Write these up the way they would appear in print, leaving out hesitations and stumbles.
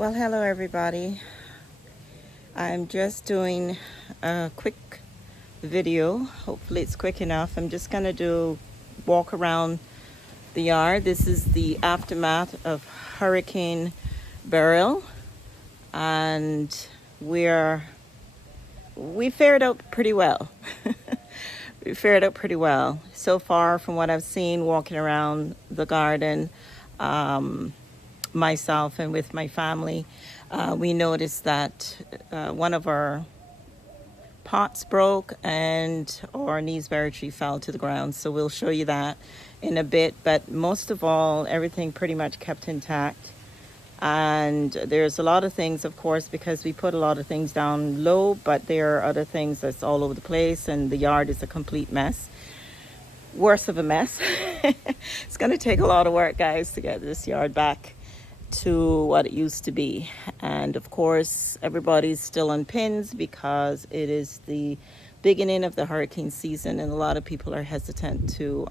Well, hello everybody. I'm just doing a quick video. Hopefully it's quick enough. I'm just gonna walk around the yard. This is the aftermath of Hurricane Beryl, and we fared out pretty well. We fared out pretty well so far from what I've seen walking around the garden. Myself and with my family, we noticed that one of our pots broke and our kneesberry tree fell to the ground. So we'll show you that in a bit. But most of all, everything pretty much kept intact. And there's a lot of things, of course, because we put a lot of things down low, but there are other things that's all over the place, and the yard is a complete mess. Worse of a mess. It's going to take a lot of work, guys, to get this yard back to what it used to be. And of course, everybody's still on pins because it is the beginning of the hurricane season, and a lot of people are hesitant to,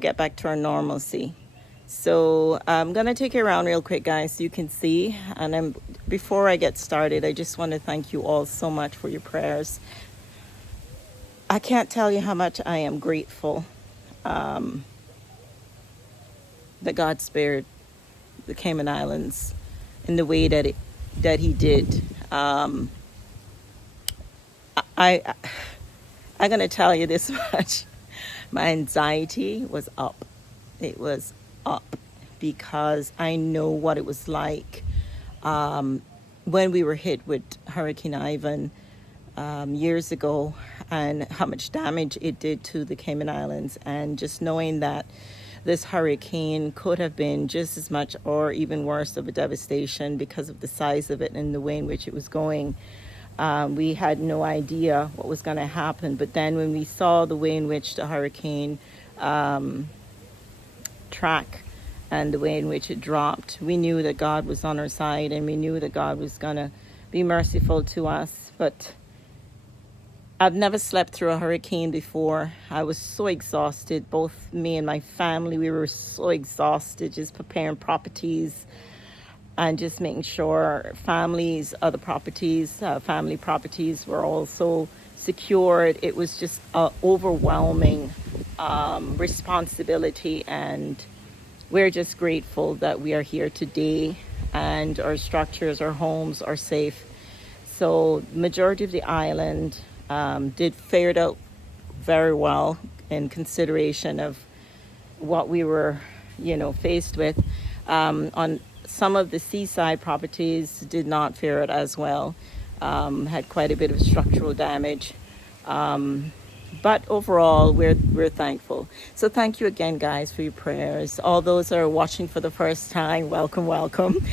get back to our normalcy. So I'm gonna take you around real quick, guys, so you can see. And before I get started, I just want to thank you all so much for your prayers. I can't tell you how much I am grateful that God spared the Cayman Islands in the way that He did. I'm gonna tell you this much: my anxiety was up. It was up because I know what it was like when we were hit with Hurricane Ivan years ago, and how much damage it did to the Cayman Islands. And just knowing that this hurricane could have been just as much or even worse of a devastation because of the size of it and the way in which it was going. We had no idea what was going to happen. But then when we saw the way in which the hurricane track and the way in which it dropped, we knew that God was on our side, and we knew that God was going to be merciful to us. But I've never slept through a hurricane before. I was so exhausted. Both me and my family, we were so exhausted just preparing properties and just making sure families, other properties, family properties were also secured. It was just an overwhelming responsibility, and we're just grateful that we are here today and our structures, our homes are safe. So the majority of the island did fared out very well in consideration of what we were, faced with. On some of the seaside properties did not fare out as well, had quite a bit of structural damage. But overall, we're thankful. So thank you again, guys, for your prayers. All those that are watching for the first time, welcome, welcome.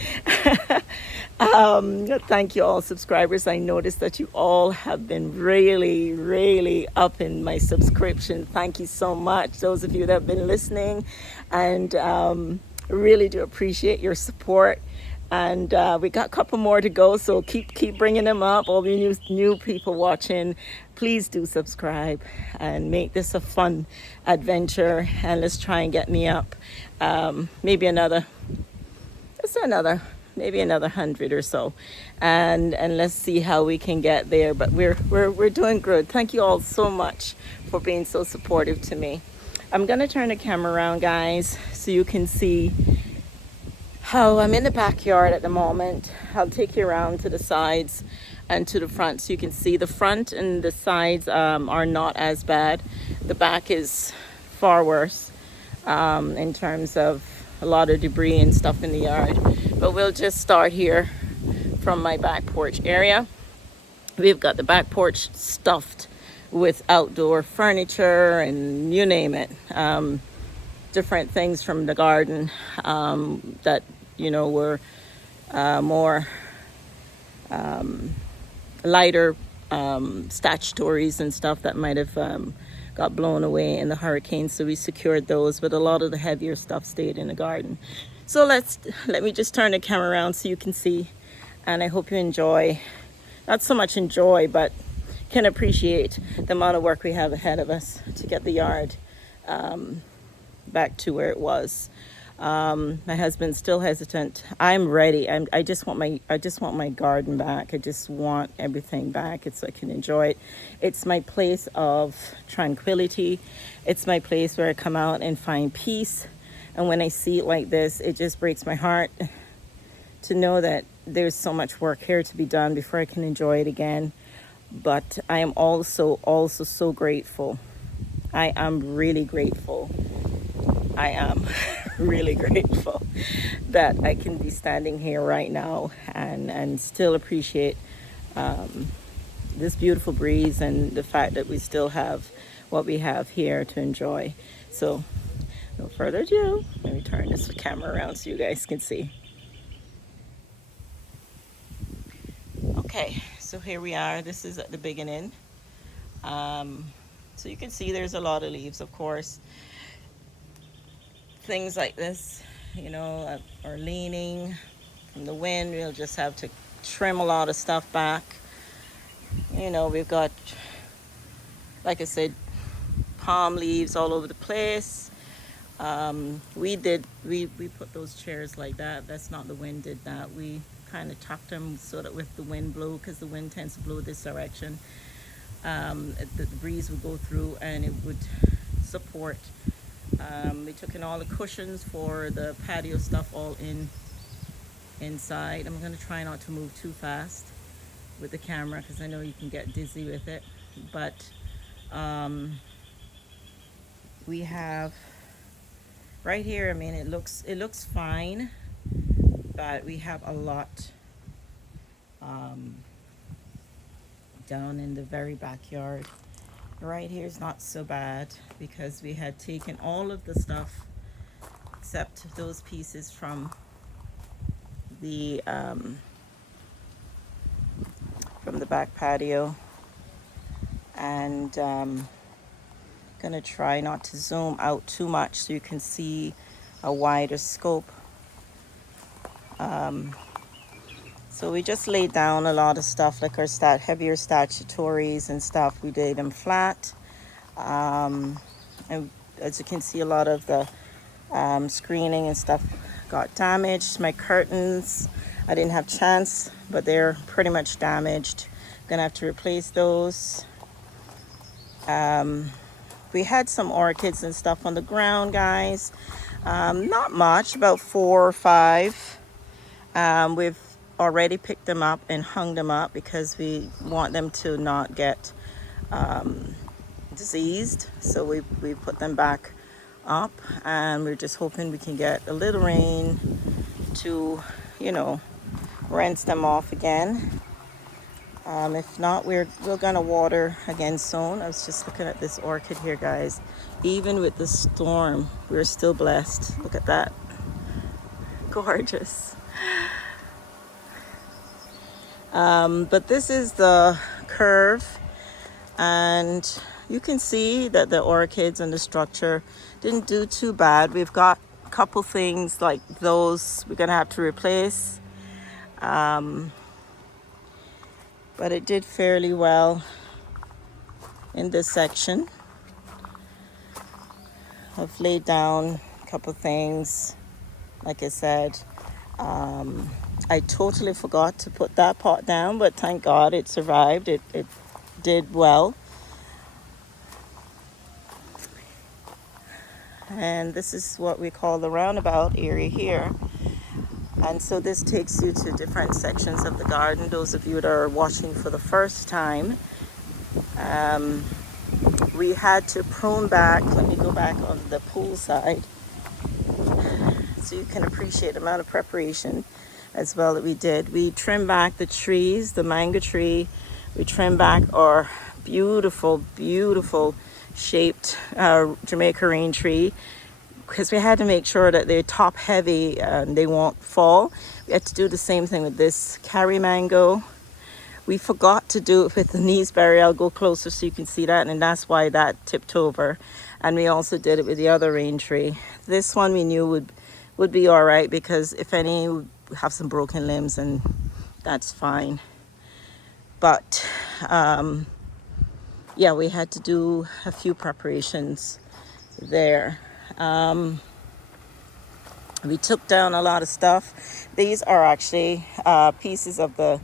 Thank you, all subscribers. I noticed that you all have been really, really up in my subscription. Thank you so much. Those of you that have been listening, and really do appreciate your support. And we got a couple more to go, so keep bringing them up. All the new people watching, please do subscribe and make this a fun adventure. And let's try and get me up. Maybe another 100 or so, and let's see how we can get there. But we're doing good. Thank you all so much for being so supportive to me. I'm gonna turn the camera around, guys, so you can see how I'm in the backyard at the moment. I'll take you around to the sides and to the front so you can see. The front and the sides are not as bad. The back is far worse in terms of a lot of debris and stuff in the yard. But we'll just start here from my back porch area. We've got the back porch stuffed with outdoor furniture and you name it. Different things from the garden that were more lighter statuaries and stuff that might have got blown away in the hurricane. So we secured those, but a lot of the heavier stuff stayed in the garden. So let me just turn the camera around so you can see, and I hope you enjoy. Not so much enjoy, but can appreciate the amount of work we have ahead of us to get the yard back to where it was. My husband's still hesitant. I'm ready. I just want my garden back. I just want everything back. It's so I can enjoy it. It's my place of tranquility. It's my place where I come out and find peace. And when I see it like this, it just breaks my heart to know that there's so much work here to be done before I can enjoy it again. But I am also so grateful. I am really grateful. I am really grateful that I can be standing here right now and still appreciate this beautiful breeze and the fact that we still have what we have here to enjoy. So, no further ado, let me turn this camera around so you guys can see. Okay, so here we are. This is at the beginning. So you can see there's a lot of leaves, of course. Things like this, are leaning from the wind. We'll just have to trim a lot of stuff back. We've got, like I said, palm leaves all over the place. We put those chairs like that. That's not the wind did that. We kind of tucked them so that with the wind blow, because the wind tends to blow this direction, the breeze would go through and it would support. We took in all the cushions for the patio stuff all inside. I'm going to try not to move too fast with the camera because I know you can get dizzy with it. But we have right here, I mean, it looks fine, but we have a lot down in the very backyard. Right here is not so bad because we had taken all of the stuff except those pieces from the back patio, and gonna try not to zoom out too much so you can see a wider scope. So we just laid down a lot of stuff like our heavier statutories and stuff. We laid them flat, and as you can see, a lot of the screening and stuff got damaged. My curtains, I didn't have chance, but they're pretty much damaged. Gonna have to replace those. We had some orchids and stuff on the ground, guys. Not much, about 4 or 5. We've already picked them up and hung them up because we want them to not get diseased. So we put them back up, and we're just hoping we can get a little rain to, rinse them off again. If not, we're gonna water again soon. I was just looking at this orchid here, guys. Even with the storm, we're still blessed. Look at that. Gorgeous. But this is the curve, and you can see that the orchids and the structure didn't do too bad. We've got a couple things like those we're gonna have to replace, but it did fairly well in this section. I've laid down a couple things, like I said. I totally forgot to put that pot down, but thank God it survived. It did well. And this is what we call the roundabout area here. And so this takes you to different sections of the garden. Those of you that are watching for the first time, we had to prune back. Let me go back on the pool side so you can appreciate the amount of preparation as well that we did. We trimmed back the trees, the mango tree. We trimmed back our beautiful shaped Jamaica rain tree, because we had to make sure that they're top heavy and they won't fall. We had to do the same thing with this Cari mango. We forgot to do it with the Nice berry. I'll go closer so you can see that, and that's why that tipped over. And we also did it with the other rain tree. This one we knew would be all right, because if any, we have some broken limbs, and that's fine. But yeah, we had to do a few preparations there. We took down a lot of stuff. These are actually pieces of the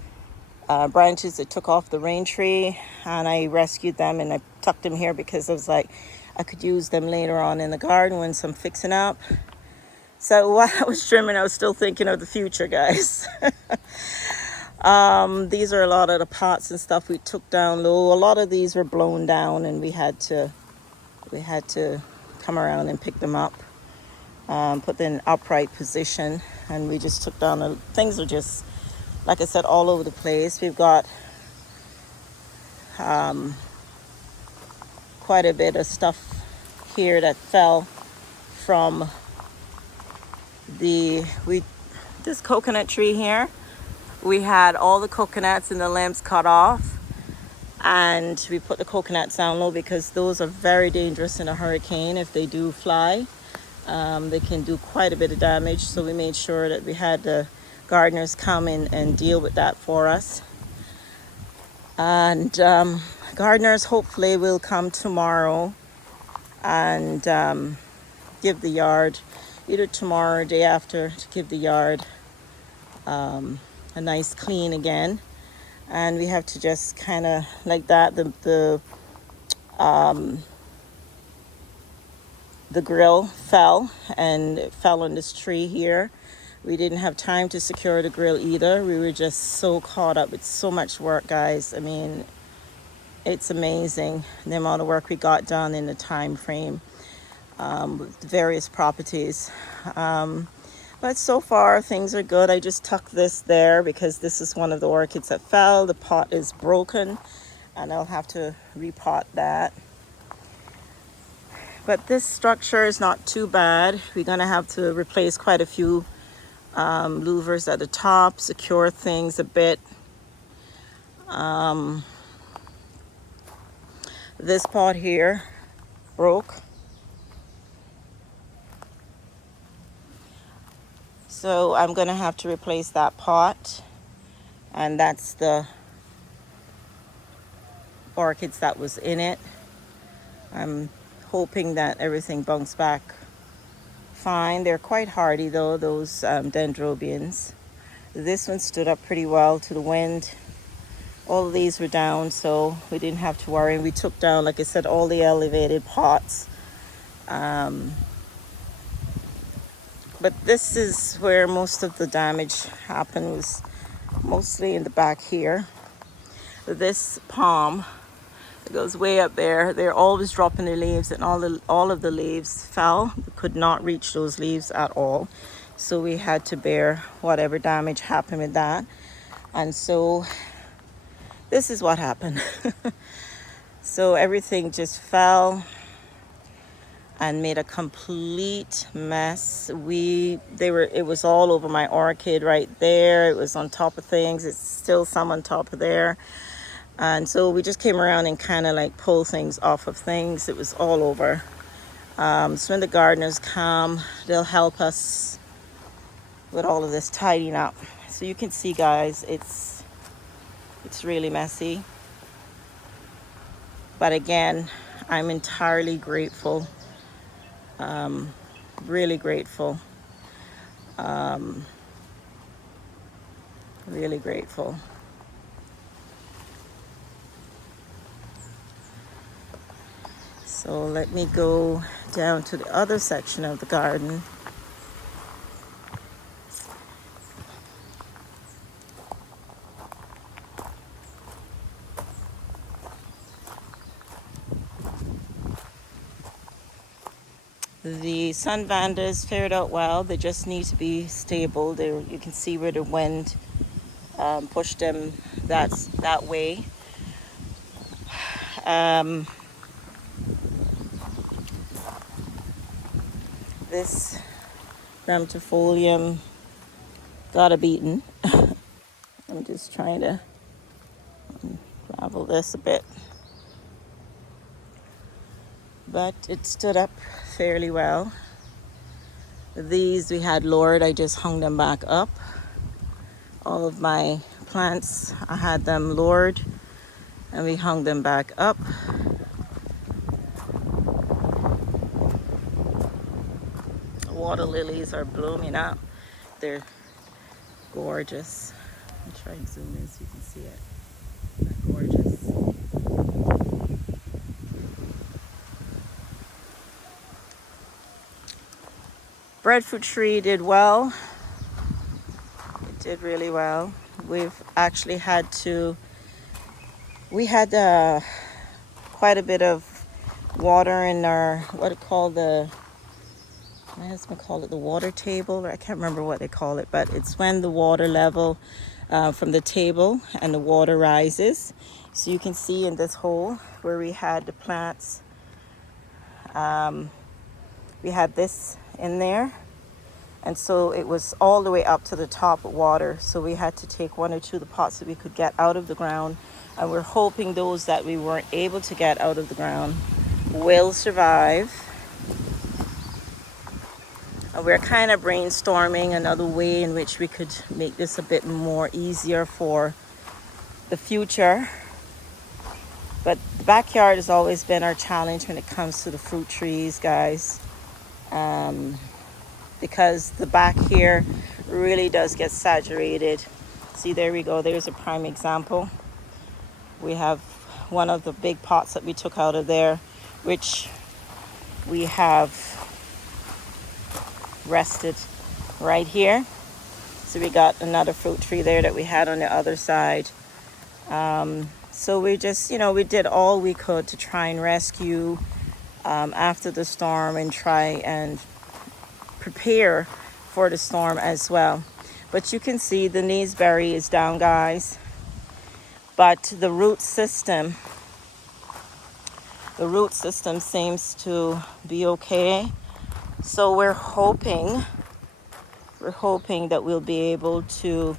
branches that took off the rain tree, and I rescued them and I tucked them here because I was like, I could use them later on in the garden when some fixing up. So while I was trimming, I was still thinking of the future, guys. These are a lot of the pots and stuff we took down low. A lot of these were blown down, and we had to come around and pick them up, put them in upright position, and we just took down. Things are just, like I said, all over the place. We've got quite a bit of stuff here that fell from this coconut tree here. We had all the coconuts and the limbs cut off, and we put the coconuts down low because those are very dangerous in a hurricane. If they do fly, they can do quite a bit of damage. So we made sure that we had the gardeners come in and deal with that for us. And gardeners hopefully will come tomorrow and give the yard, either tomorrow or day after, to give the yard a nice clean again. And we have to just kind of like that. The grill fell, and it fell on this tree here. We didn't have time to secure the grill either. We were just so caught up with so much work, guys. I mean, it's amazing the amount of work we got done in the time frame with various properties. But so far things are good. I just tucked this there because this is one of the orchids that fell. The pot is broken and I'll have to repot that. But this structure is not too bad. We're gonna have to replace quite a few louvers at the top, secure things a bit. This pot here broke. So I'm gonna have to replace that pot, and that's the orchids that was in it. I'm hoping that everything bounced back fine. They're quite hardy though, those dendrobians. This one stood up pretty well to the wind. All of these were down, so we didn't have to worry. We took down, like I said, all the elevated pots. But this is where most of the damage happened, was mostly in the back here. This palm, it goes way up there. They're always dropping their leaves, and all of the leaves fell. We could not reach those leaves at all. So we had to bear whatever damage happened with that. And so this is what happened. So everything just fell and made a complete mess. It was all over my orchid right there. It was on top of things. It's still some on top of there. And so we just came around and kind of like pull things off of things. It was all over. So when the gardeners come, they'll help us with all of this tidying up. So you can see, guys, it's really messy. But again, I'm entirely grateful. Really grateful. Really grateful. So let me go down to the other section of the garden. The sun vandas fared out well. They just need to be stable. You can see where the wind pushed them that way. This Ramtifolium got a beating. I'm just trying to unravel this a bit. But it stood up fairly well. These we had lowered. I just hung them back up. All of my plants, I had them lowered and we hung them back up. water lilies are blooming up. They're gorgeous. I'll try and zoom in so you can see it. They're gorgeous. Breadfruit tree did well. It did really well. We've actually we had quite a bit of water in our, what it called, my husband called it the water table. I can't remember what they call it, but it's when the water level from the table and the water rises. So you can see in this hole where we had the plants, we had this in there. And so it was all the way up to the top of water. So we had to take one or two of the pots that we could get out of the ground. And we're hoping those that we weren't able to get out of the ground will survive. And we're kind of brainstorming another way in which we could make this a bit more easier for the future. But the backyard has always been our challenge when it comes to the fruit trees, guys. Because the back here really does get saturated. See, there we go. There's a prime example. We have one of the big pots that we took out of there, which we have rested right here. So we got another fruit tree there that we had on the other side. So we just, we did all we could to try and rescue after the storm and try and prepare for the storm as well. But you can see the Neesberry is down, guys. But the root system seems to be okay. So we're hoping that we'll be able to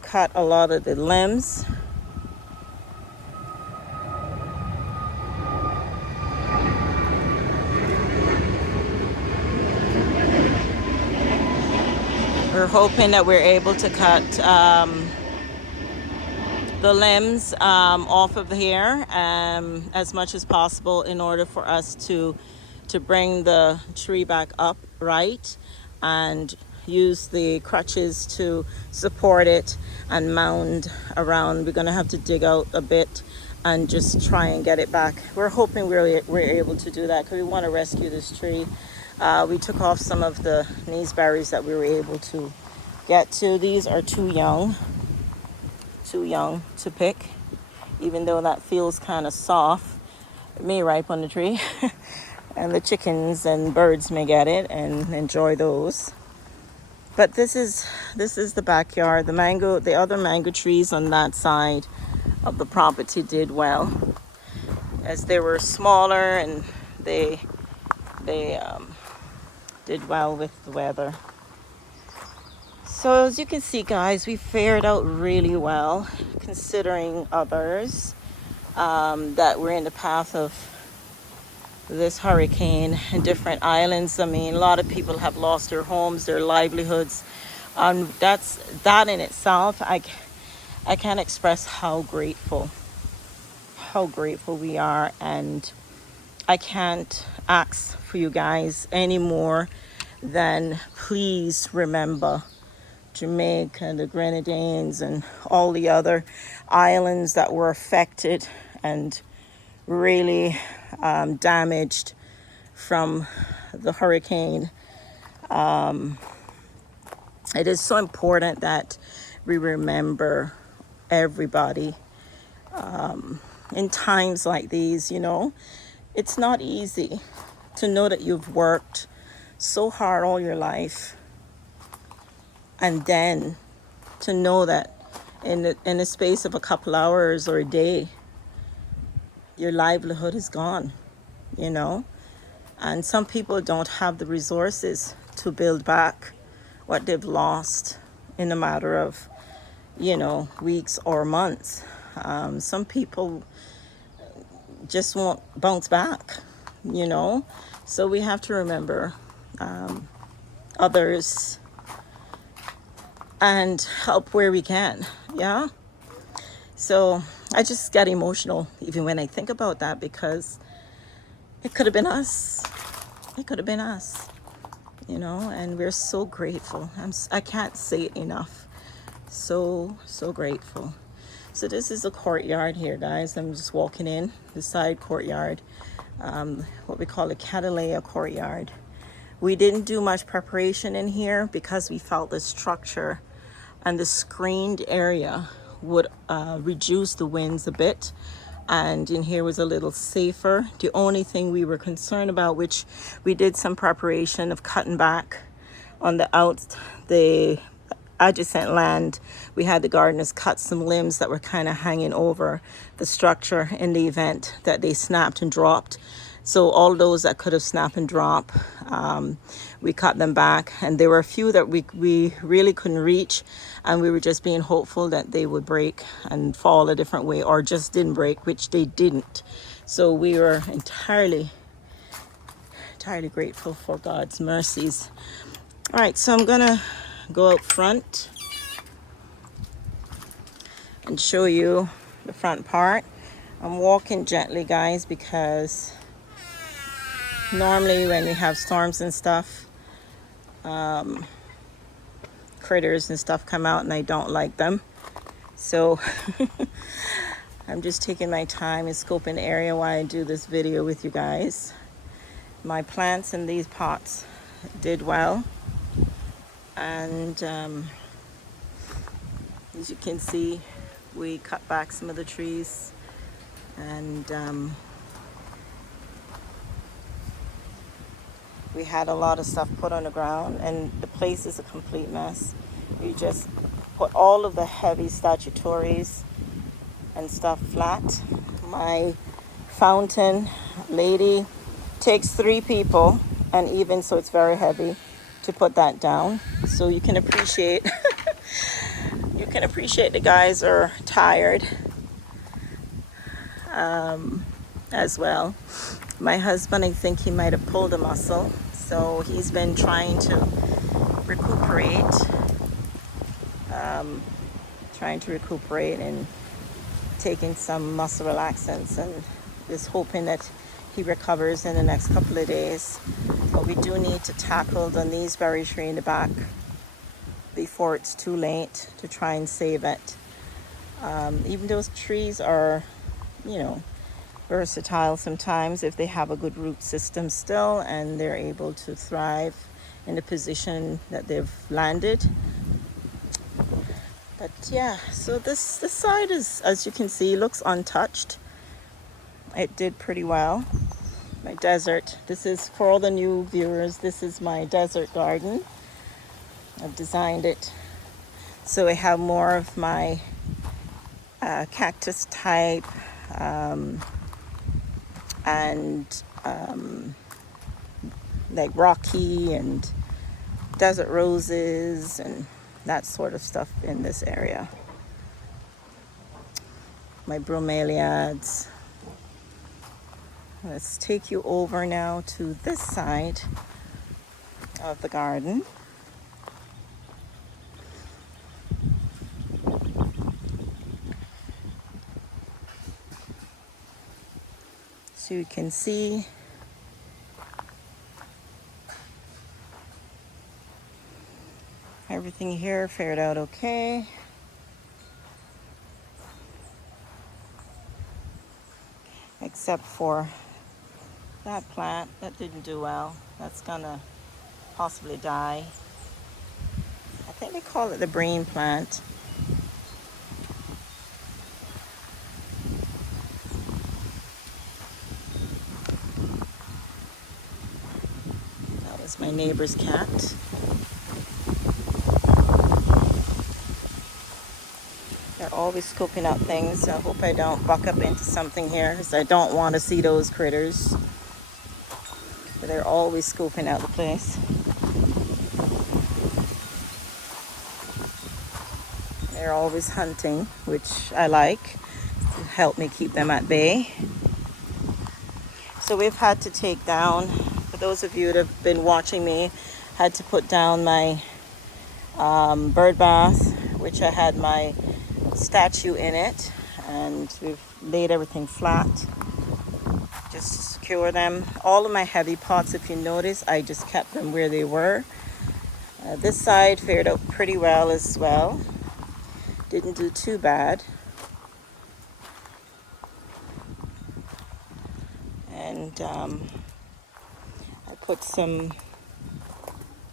cut a lot of the limbs. We're hoping that we're able to cut the limbs off of here as much as possible in order for us to bring the tree back up right and use the crutches to support it and mound around. We're going to have to dig out a bit and just try and get it back. We're hoping we're able to do that because we want to rescue this tree. We took off some of the Neesberries that we were able to get to. These are too young to pick, even though that feels kind of soft. It may ripe on the tree. And the chickens and birds may get it and enjoy those. But this is the backyard. The other mango trees on that side of the property did well, as they were smaller and they did well with the weather. So as you can see, guys, we fared out really well considering others that were in the path of this hurricane in different islands. I mean, a lot of people have lost their homes, their livelihoods. That in itself, I can't express how grateful we are, and I can't ask for you guys any more than please remember Jamaica, the Grenadines, and all the other islands that were affected and really damaged from the hurricane. It is so important that we remember everybody in times like these. It's not easy to know that you've worked so hard all your life, and then to know that in the space of a couple hours or a day, your livelihood is gone, and some people don't have the resources to build back what they've lost in a matter of weeks or months. Some people just won't bounce back, so we have to remember others and help where we can. So I just get emotional even when I think about that, because it could have been us. you know, and we're so grateful. I can't say it enough. So grateful. So this is the courtyard here, guys. I'm just walking in the side courtyard, what we call the Catalea courtyard. We didn't do much preparation in here because we felt the structure and the screened area would reduce the winds a bit, and in here was a little safer. The only thing we were concerned about, which we did some preparation of cutting back on the adjacent land, we had the gardeners cut some limbs that were kind of hanging over the structure in the event that they snapped and dropped. So all those that could have snapped and dropped, we cut them back, and there were a few that we really couldn't reach, and we were just being hopeful that they would break and fall a different way, or just didn't break, which they didn't. So we were entirely grateful for God's mercies. All right, so I'm gonna go out front and show you the front part. I'm walking gently, guys, because normally when we have storms and stuff, critters and stuff come out and I don't like them. So I'm just taking my time and scoping the area while I do this video with you guys. My plants in these pots did well, and as you can see, we cut back some of the trees, and we had a lot of stuff put on the ground, and the place is a complete mess. You just put all of the heavy statutories and stuff flat. My fountain lady takes 3 people, and even so it's very heavy to put that down. So you can appreciate the guys are tired as well. My husband, I think he might have pulled a muscle, so he's been trying to recuperate, and taking some muscle relaxants, and just hoping that he recovers in the next couple of days. But we do need to tackle the kneesberry tree in the back before it's too late to try and save it. Even those trees are, you know, versatile sometimes if they have a good root system still and they're able to thrive in the position that they've landed. But yeah, so this side is, as you can see, looks untouched. It did pretty well. My desert, this is for all the new viewers, this is my desert garden. I've designed it so I have more of my cactus type and like rocky and desert roses and that sort of stuff in this area. My bromeliads. Let's take you over now to this side of the garden. So you can see everything here fared out okay. Except for that plant that didn't do well. That's gonna possibly die. I think they call it the brain plant. That was my neighbor's cat. They're always scoping out things. I hope I don't buck up into something here, because I don't want to see those critters. But they're always scoping out the place. They're always hunting, which I like, to help me keep them at bay. So we've had to take down, for those of you that have been watching me, had to put down my bird bath, which I had my statue in it, and we've laid everything flat. just to secure them. All of my heavy pots, if you notice, I just kept them where they were. This side fared out pretty well as well. Didn't do too bad. And I put some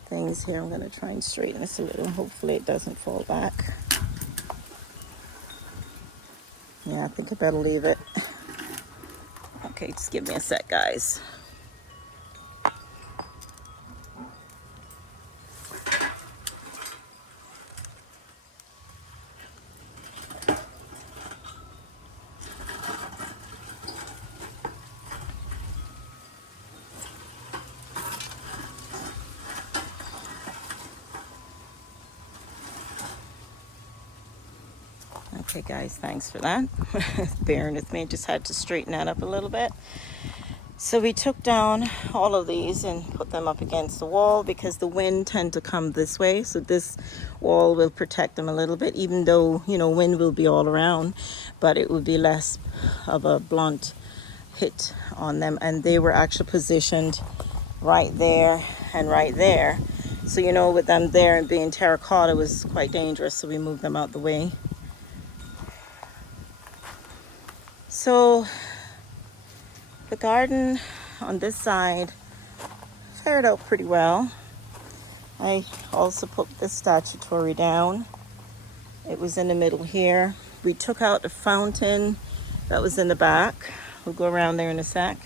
things here. I'm going to try and straighten this a little. Hopefully it doesn't fall back. Yeah, I think I better leave it. Okay, just give me a sec, guys. Okay guys, thanks for that. Bearing with me, just had to straighten that up a little bit. So we took down all of these and put them up against the wall because the wind tend to come this way. So this wall will protect them a little bit, even though, you know, wind will be all around, but it will be less of a blunt hit on them. And they were actually positioned right there and right there. So, you know, with them there and being terracotta was quite dangerous. So we moved them out the way. So the garden on this side fared out pretty well. I also put this statuary down. It was in the middle here. We took out the fountain that was in the back. We'll go around there in a sec.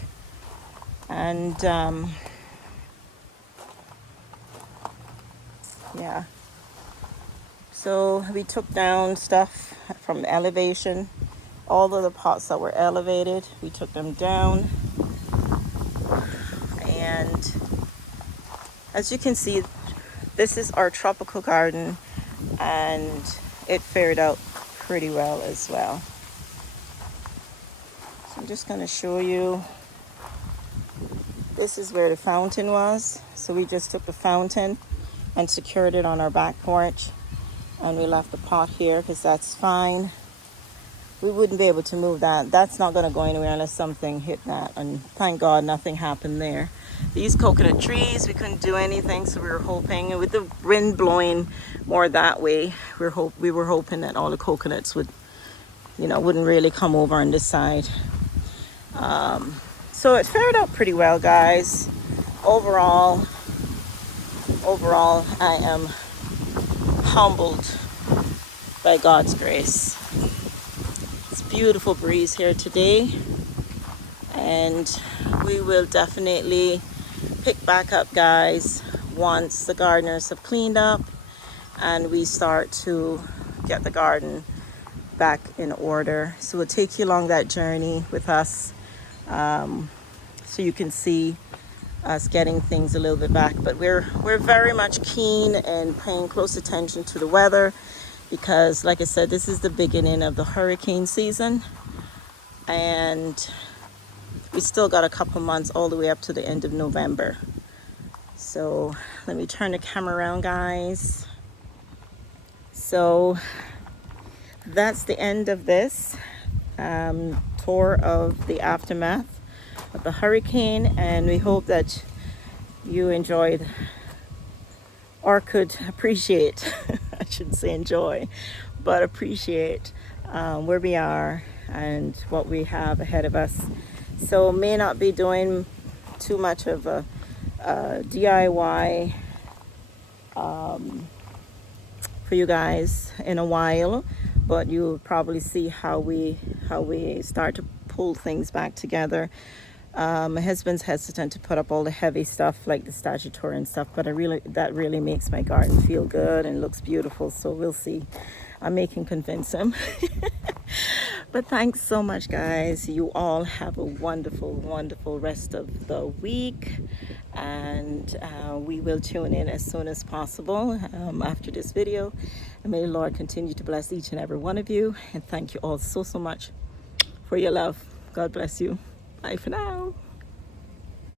And yeah. So we took down stuff from the elevation. All of the pots that were elevated, we took them down. And as you can see, this is our tropical garden, and it fared out pretty well as well. So I'm just going to show you. This is where the fountain was. So we just took the fountain and secured it on our back porch, and we left the pot here because that's fine. We wouldn't be able to move that. That's not going to go anywhere unless something hit that. And thank God nothing happened there. These coconut trees, we couldn't do anything. So we were hoping, with the wind blowing more that way, we were hoping that all the coconuts would, you know, wouldn't really come over on this side. So it fared out pretty well, guys. Overall, I am humbled by God's grace. Beautiful breeze here today, and we will definitely pick back up, guys, once the gardeners have cleaned up and we start to get the garden back in order. So we'll take you along that journey with us, so you can see us getting things a little bit back. But we're very much keen and paying close attention to the weather, because like I said, this is the beginning of the hurricane season, and we still got a couple months all the way up to the end of November. So let me turn the camera around, guys. So that's the end of this tour of the aftermath of the hurricane, and we hope that you enjoyed or could appreciate I shouldn't say enjoy, but appreciate where we are and what we have ahead of us. So may not be doing too much of a DIY for you guys in a while, but you'll probably see how we start to pull things back together. My husband's hesitant to put up all the heavy stuff like the statuary and stuff, but that really makes my garden feel good and looks beautiful. So we'll see. I may can convince him. But thanks so much, guys. You all have a wonderful, wonderful rest of the week, and we will tune in as soon as possible after this video. And may the Lord continue to bless each and every one of you, and thank you all so much for your love. God bless you. Bye for now.